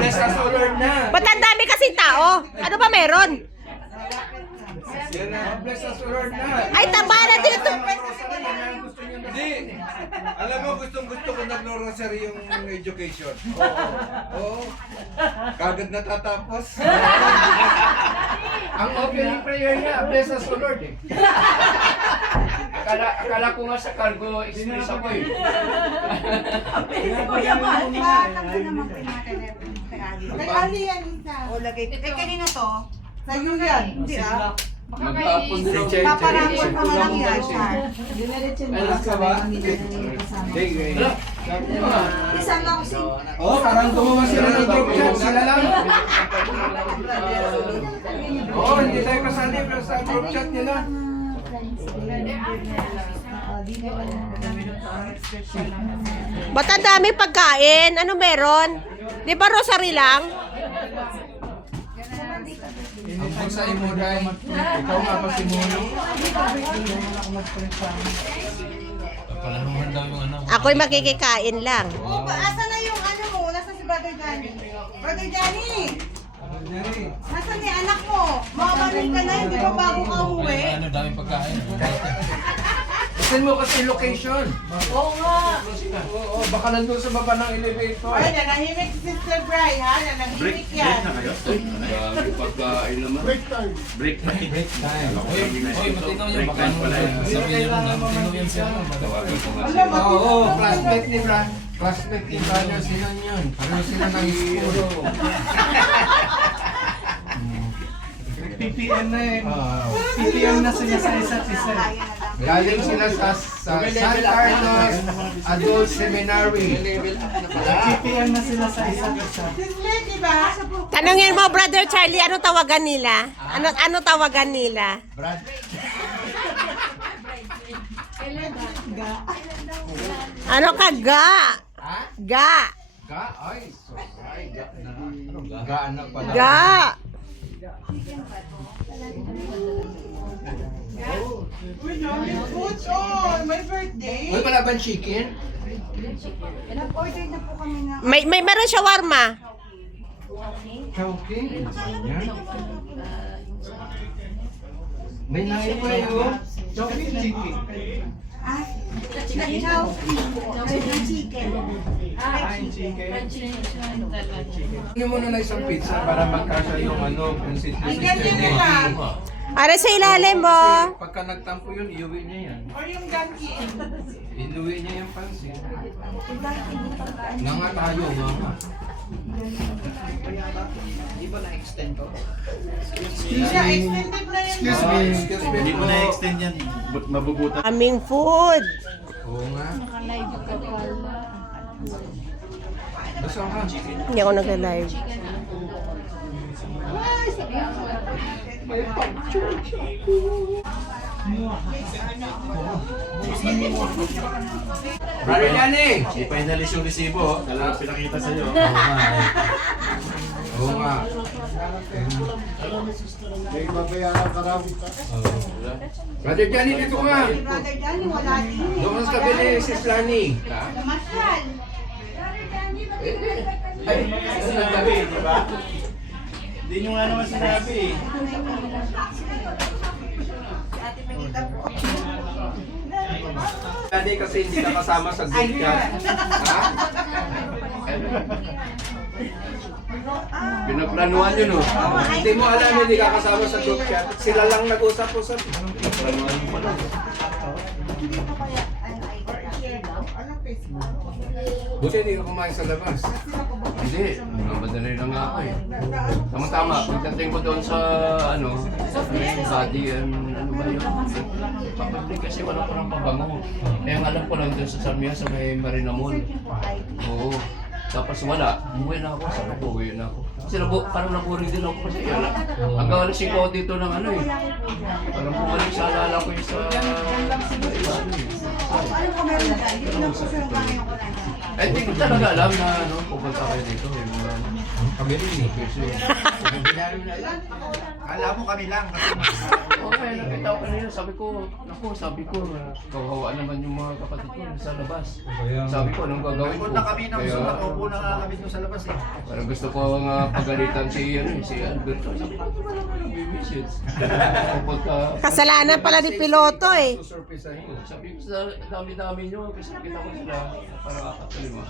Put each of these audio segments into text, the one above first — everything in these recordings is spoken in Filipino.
Bless us, O Lord na. Ba't ang dami kasi tao? Ano ba meron? Bless us, O Lord na. Ay, taba na dito. Hindi. Alam mo, gustong-gusto ko nagno-rosary yung education. Oo. Kagad natatapos. Ang opening prayer niya, bless us, O Lord eh. Akala ko nga sa cargo express ako eh. Kay Ali yan isa. O, lagay. Eh, kanina to? Sa'yo yan. Hindi ah. Magtapon din ako. Paparapon pa nga lang yan, Char. Alas ka ba? Isang lang si... Oh, parang gumawa sila ng group chat. Sila lang. Oo, hindi tayo kasali pero sa group chat nila. Ba't ang dami pagkain? Ano meron? Di ba rosary lang? Ang pusa mo, Ray. Ikaw nga pa si Muno. Ako'y makikikain lang. Oh, asa na yung ano mo? Nasa si Brother Johnny? Brother Johnny! Nasaan yung anak mo? Makabanin ka na, hindi ba bago ka umuwi? daming pagkain. Send mo kasi location. Oo nga. Oo, baka nandun sa baba ng elevator. Ay, nanahimik si Sister Bri, ha? Nanahimik yan. Grabe pagkain naman. Break time. Oy, matinaw yan. Baka sabihin nyo na, matinaw yan siya. Oo, classmate ni Brad. Classmate ni Brother sila yun. Pareho sila ng school. PPM na eh. PPM na sila sa isa't isa. Galing sila sa San Carlos Adult Seminary. PPM na sila sa isa't isa. Sister, di ba? Tanungin mo, Brother Charlie, ano tawagan nila? Ano tawagan nila? Brad. Ano ka, ga? Ga. Ga? Ay, sorry. Ga na. Ano ga? Ga na pala. Ga. Uy, dami foods. Oh, my birthday. Uy, wala bang chicken? Nag-order na po kami na. May meron shawarma. Chowking? Yan. May nain pa yun. Chowking chicken. Ah, chicken. Kain chicken. Hindi mo na isang pizza para magkasya yung ano, pansit ni Ay, Sister ganyan Nelly. nila. Ara sa ilalim mo. Pagka nagtampo yun, iuwi niya yan. Or yung gankin. Inuwi niya yung pansit. Nga nga tayo, nga nga. Siya, extended na yun. Excuse me. Excuse me. Hindi ko na-extend yan. Mabubutan. Aming food. Oo nga. Basta ka. Hindi ako nag-live. Brother Danny! Hindi pa inalis yung resibo. Talagang pinakita sa'yo. Oo nga. May babayaran ka raw. Brother Danny, dito ka. Brother Johnny, wala din. Doon sa kabili ni Sis Lani. Namasyal. Ay, sinabi, di ba? Hindi nyo nga naman sinabi eh. Lani kasi hindi ka kasama sa group chat. Ha? Pinaplanuhan yun, no? Hindi mo alam, hindi ka kasama sa group chat. Sila lang nag-usap-usap. Pinaplanuhan mo pala. Hindi ko kaya, share daw. Anong Facebook? Buti hindi ka kumain sa labas. Hindi, madali lang nga ako eh. Tama-tama, pagdating ko doon sa body and ano ba yun? Papagling kasi wala ko ng pabango. Eh ang alam ko lang doon sa Sarmia sa may Marinamon. Oo. Tapos wala, umuwi na ako, sabi ko, uwi na ako. Kasi parang naburing din ako kasi yan. Hanggang alas 5 ako dito ng ano eh. Parang bumalik sa alala ko yung sa... Anong ko meron dyan? Hindi ko na po siya kaya ko lang. Eh, hindi ko talaga alam na pupunta kayo dito. Yung Kabili ni. kasi Kala mo kami lang. Okay, nakita ko kanina, sabi ko, kawawa naman yung mga kapatid ko sa labas. Sabi ko, anong gagawin ko? Punta kami ng Kaya, sulat. Upo na nga kami doon sa labas eh. parang gusto ko nga pagalitan si Alberto. Sabi ko, di ba naman nag-message? Pagka, Kasalanan pala ni piloto eh. sabi ko sa dami-dami nyo, kasi kita ko sila, parang apat na lima.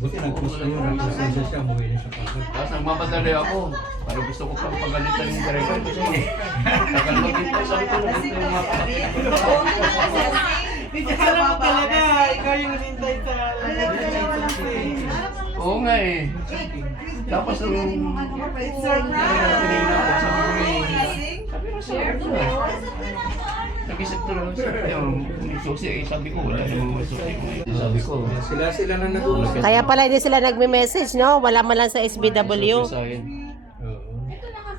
Buti nagkumusta yun, nagkasensya siya, umuwi na siya pagod. Tapos nagmamadali ako, parang gusto ko pang pagalitan yung driver kasi tagal maghintay, sabi ko, nandito yung mga kapatid ko. Alam mo talaga, ikaw yung hinintay sa Oo nga eh. Tapos nung tinignan ko, sabi ko nag-isip ko lang siya. Yung susi eh, sabi ko, wala namang susi. Sabi ko, Sila na nag-uusap. Kaya pala hindi sila nagme-message, no? Wala man lang sa SBW. sa akin.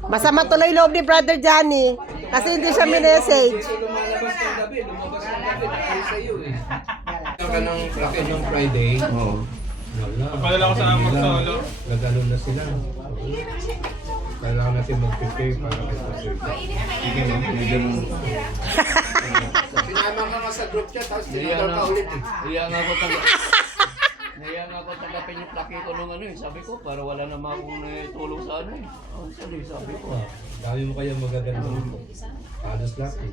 Masama tuloy loob ni Brother Johnny. Kasi hindi siya minessage. Lumabas ng gabi, nakay sa'yo eh. Ka ng akin yung Friday. Oo. Wala. Padala ko sana mag-solo. Nag-ano na sila. Kailangan natin mag-prepare para kay Pastor. Sinama ka nga sa group chat, tapos tinatawag ka ulit eh. Naiya nga ako tanggapin yung plaki ko nung ano eh. Sabi ko, para wala na akong tulong sa ano eh. Sabi ko. Dami mo kaya magaganda. Halos lahat eh.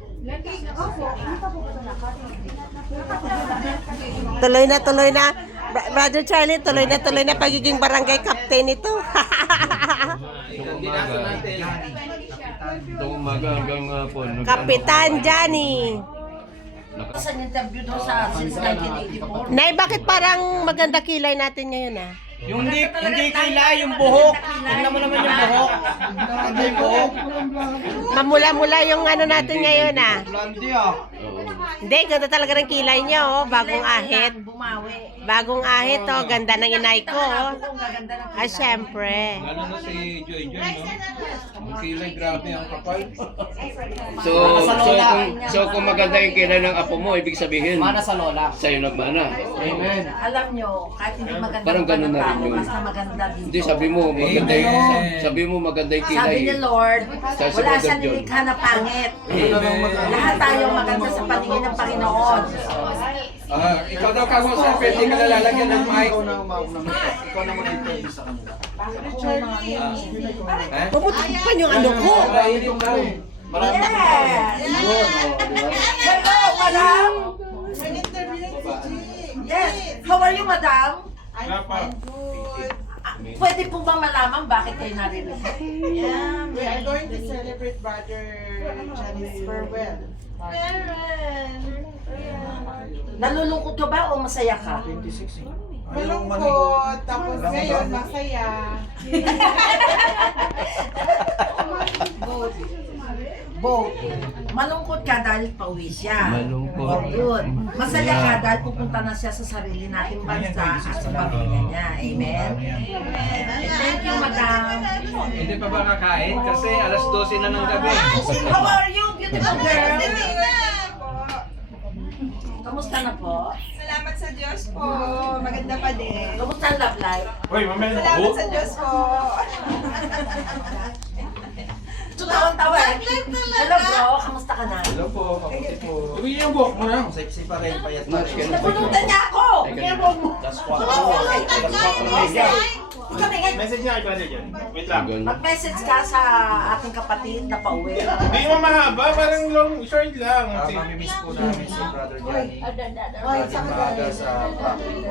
Tuloy na. Brother Charlie, tuloy na pagiging barangay captain nito. Itong umaga hanggang hapon. Kapitan Johnny. Sa interview doon sa since 1984. Nay, bakit parang maganda kilay natin ngayon ah? Yung hindi kilay, yung buhok. Tingnan mo naman yung buhok. Hindi yung buhok. Mamula-mula yung ano natin ngayon ah. Blondie ah. Hindi, ganda talaga ng kilay niya oh. Bagong ahit. Bumawi. Bagong ahit oh. Ganda ng inay ko oh. Ang gaganda ng Ah, syempre. Lalo na si Joy Joy, no? Ang kilay, grabe ang kapal. So kung maganda yung kilay ng apo mo, ibig sabihin, Mana sa lola. sa'yo nagmana. Amen. Alam nyo, kahit hindi maganda Parang ganun na rin yun. basta maganda dito. Hindi, sabi mo maganda yung kilay. Sabi ni Lord, Sa wala Brother siya John. nilikha na pangit. Lahat tayo maganda sa paningin ng Panginoon. Ikaw daw ka mo sa pwede ka nalalagyan ng mic. Ikaw na mag-interview sa kanila. Puputin pa yung ano ko. Marami na Hello, madam! Interview si Yes. How are you, madam? Wala pa. Pwede po ba malaman bakit kayo narito? Yeah, we are going to celebrate Brother Johnny's farewell. Nalulungkot ka ba o masaya ka? Malungkot, tapos ngayon masaya. Both. Malungkot ka dahil pauwi siya. Malungkot. Oh, good. Masaya ka dahil pupunta na siya sa sarili nating bansa at sa pamilya niya. Amen? Thank you, madam. Hindi pa ba kakain? Kasi alas 12 na ng gabi. How are you, beautiful girl? Kamusta na po? Salamat sa Diyos po. Maganda pa din. Kamusta ang love life? Uy, mamaya na. Salamat sa Diyos po. Tutawang tawa. Hello bro, kamusta ka na? Hello po, kamuti po. Ibigay yung buhok mo na. Sexy pa rin, payat pa rin. Nabunutan niya ako! That's what. Message niya kay Brother John. Wait lang. Mag-message ka sa ating kapatid na pauwi. Hindi mo mahaba, parang long, short lang. Mamimiss po namin si Brother Johnny. Laging maaga sa practice.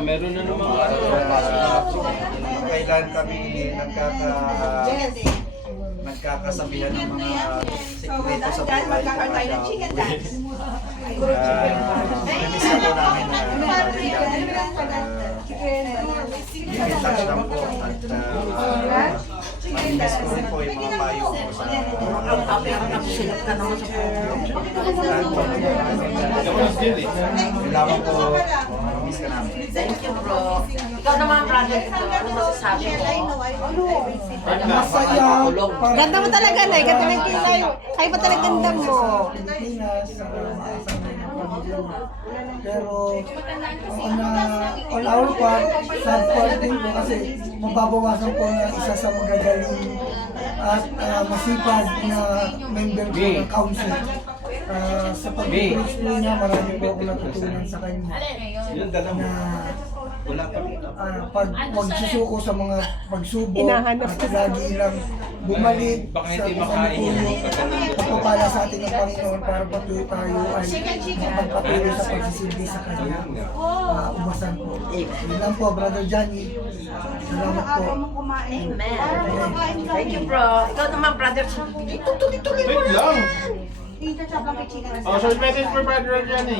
Meron na naman Kailan kami nagkakasabihan ng mga sekreto sa buhay. Magkakaroon tayo ng chicken dance. Mamimiss na po namin na Brother Johnny. Touch lang po at mamimiss ko rin po yung mga payo ko sa Ang apilap ka naman sa kailangan po mamimiss ka namin. Thank you bro. Ikaw naman brother ito, ano masasabi mo? Masaya. Ganda mo talaga, Nay. Ganda ng kilay. Kaya ba talaga ganda mo? Pero on our part, sad part din po kasi mababawasan po na isa sa magagaling at masipag na member po ng council. Sa pag-preach po niya, marami po ako natutunan sa kanya. Na pag magsusuko sa mga pagsubok at lagi lang bumalik sa pagpapala sa ating ng Panginoon para patuloy tayo ay magpatuloy sa pagsisilbi sa kanya. Umasan po. Yun lang po, Brother Johnny. Salamat po. Amen. Thank you, bro. Ikaw naman, brother. Tuloy mo lang. Dito sa pangkichika na Oh, short message for Brother Johnny.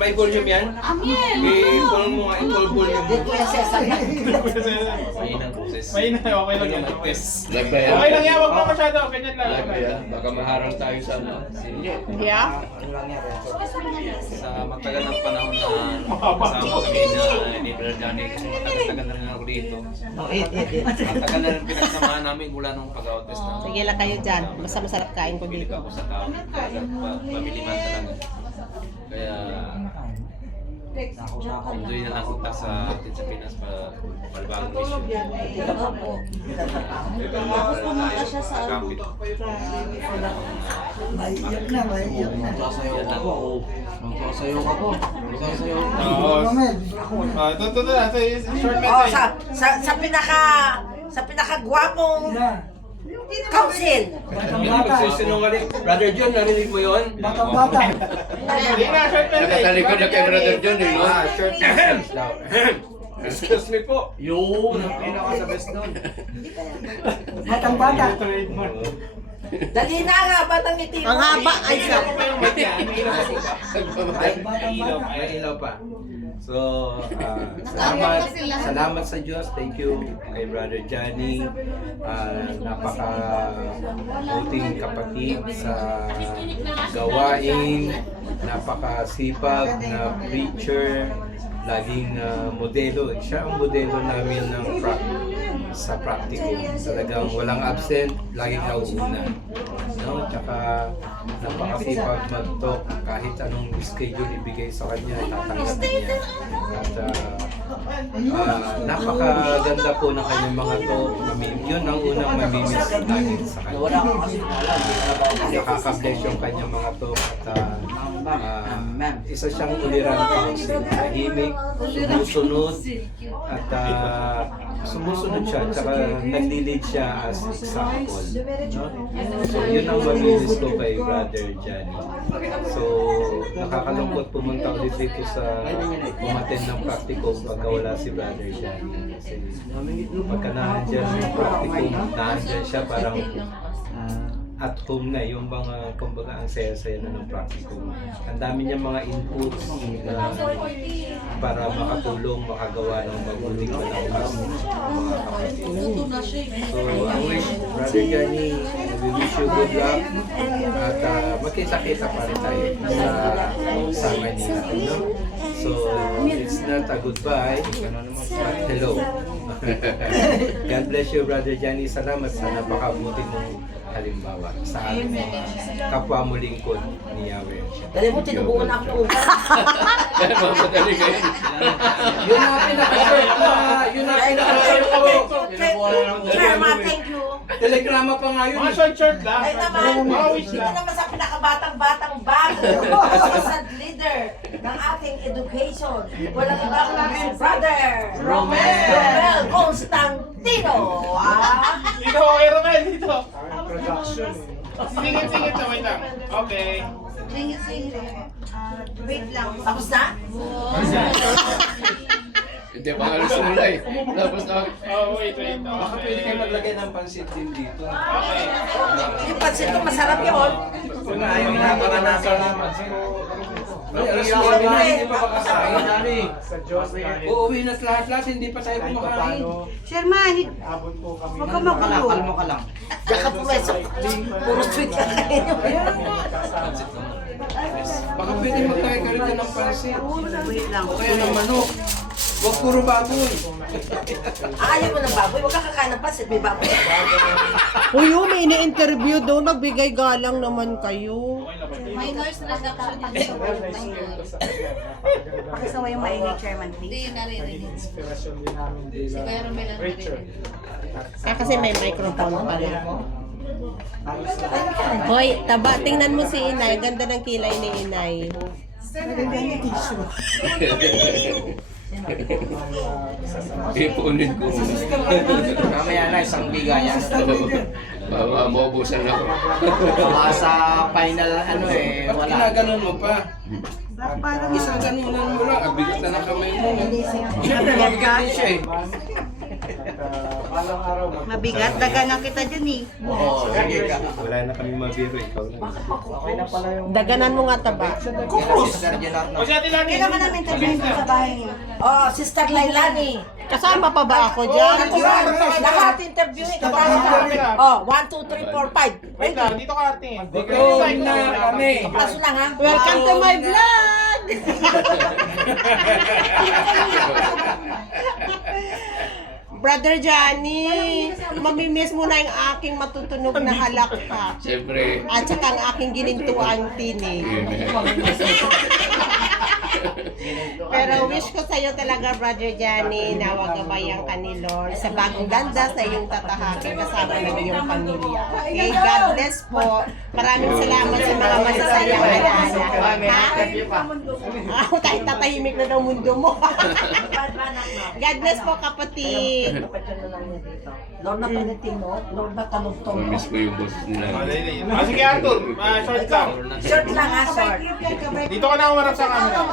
May volume yan? Amen! I-pull mo nga, i-pull volume mo. Kuya Cesar. Mainang process. May na, okay lang yan. Okay. Live ba yan? Okay lang yan, wag mo masyado. Ganyan lang. Live ba yan? Baka maharang tayo sa ano. Yeah? Ano lang yan, sa matagal ng panahon na kasama kami na ni Brother Johnny, kasi matagal na rin ako dito. Matagal na rin pinagsamahan namin mula nung pag-outest na. Sige lang kayo dyan. Basta masarap kain ko Bumili dito. ako sa tao. Pabili man talaga. Kaya enjoy na lang kita sa atin sa Pinas para palibagong mission. Tapos pumunta siya sa Maiiyak na, maiiyak na. Magsasayaw ka po. Magsasayaw ka. Mamel, Ito na, short Oh, message. sa pinakagwapong council. batang-bata. Sinungaling. Brother John, narinig mo yun? Batang-bata. Hindi na, short message. Nakatalikod na kay Brother John eh. no? Short message daw. Excuse me po. Yun. Pinaka sa best nun. Batang-bata. Dali na nga, batang ngiti mo. Ang haba ay sa... May ilaw pa. So, salamat sa Diyos. Thank you kay Brother Johnny. Napaka-buting kapatid sa gawain. Napaka-sipag na preacher. Laging modelo. Siya ang modelo namin ng sa practicum. Talagang walang absent, laging nauuna. No? Tsaka napakasipag mag-talk kahit anong schedule ibigay sa kanya, tatanggapin niya. At napakaganda po ng kanyang mga talk. Yun ang unang mamimiss natin sa kanya. Nakaka-bless yung kanyang mga talk. At isa siyang uliran council. Tahimik, sumusunod, at sumusunod siya, tsaka nag-lead siya as example. No? So yun ang mamilis ko kay Brother Johnny. So nakakalungkot pumunta ulit dito sa umattend ng practicum pagka wala si Brother Johnny. Kasi pagka nandiyan yung practicum, nandiyan siya parang at home na, yung mga, kumbaga, ang saya-saya na ng practicum. Ang dami niya mga inputs para makatulong, makagawa ng mabuting palakas ng mga kapatid. So, I wish, Brother Johnny, we wish you good luck at magkita-kita pa rin tayo sa Manila. No? So, it's not a goodbye, but hello. God bless you, Brother Johnny. Salamat sa napakabuti mong halimbawa sa ating mga kapwa mo lingkod ni Yahweh. Dali mo, tinubukan ako upa. Kaya mamadali kayo. Yun ang pinaka-short na, yun ang pinaka-short ko. Chairman, thank you. Telegrama pa nga yun. Mga short lang. Ay naman, Mga wish dito lang. naman sa pinakabatang-batang bago, assistant leader ng ating education. Walang iba kundi si Brother Romel Constantino. Dito, okay, Romel, dito. Singit-singit na, wait lang. Okay. Wait lang. Tapos na? Hindi pa nga lusulay. Tapos na. Oh, wait. Baka pwede kayo maglagay ng pansit din dito. Okay. Yung pansit ko, masarap yun. Kung ayaw napakanasan ng pansit. Hindi pa makakain. Uuwi na lahat-lahat, hindi pa tayo kumakain. Sherman, huwag ka magulo. ka lang. Diyan ka pumeso. Puro sweet ka kayo. Baka pwede magtay ka rin ng pansit. Wait lang. O kaya ng manok. Huwag puro baboy. Ayaw mo ng baboy, huwag kang kakain ng pasit, may baboy. Uy, may ini-interview daw. Nagbigay galang naman kayo. May noise reduction din. Pakisawa yung maingay, Chairman, please. Hindi yun naririnig. Si Kuya Romel ang naririnig. Kasi may microphone pala. Hoy, taba, tingnan mo si Inay. Ganda ng kilay ni Inay. Ipunin ko. Mamaya na, isang bigayan. Baka maubusan ako. Baka sa final, ano eh, Ba't wala. ginaganon mo pa? Isang ganunan mo lang, abigat na ng kamay mo. Siyempre, mabigat din siya eh. Mabigat, daga kita dyan eh. Oo, sige ka. Wala na kami mabiro, ikaw lang. Daganan mo nga taba. Sister Gerard na. Kailan ka namin interview sa bahay niyo? Oh, Sister Lailani. Kasama pa ba ako dyan? Lahat interviewin ka. Oh, 1, 2, 3, 4, 5. Ready? Dito ka, Arte. Dito na kami. Kaso lang ha. Welcome to my vlog! Brother Johnny, mamimiss mo na yung aking matutunog na halakha. Siyempre. At saka ang aking ginintuang tinig. Pero wish ko sa'yo talaga, Brother Johnny, na huwag gabayan ka ni Lord sa bagong landas na iyong tatahakin kasama ng iyong pamilya. Okay? God bless po. Maraming salamat sa mga masasayang alaala. Ha? Tayo tatahimik na daw mundo mo. God bless po, kapatid. Lord na Palentino, Lord na Talugtong. Miss ko yung boses nila. Sige, Arthur. Short lang. Short lang ha, short. Dito ka na umarap sa camera.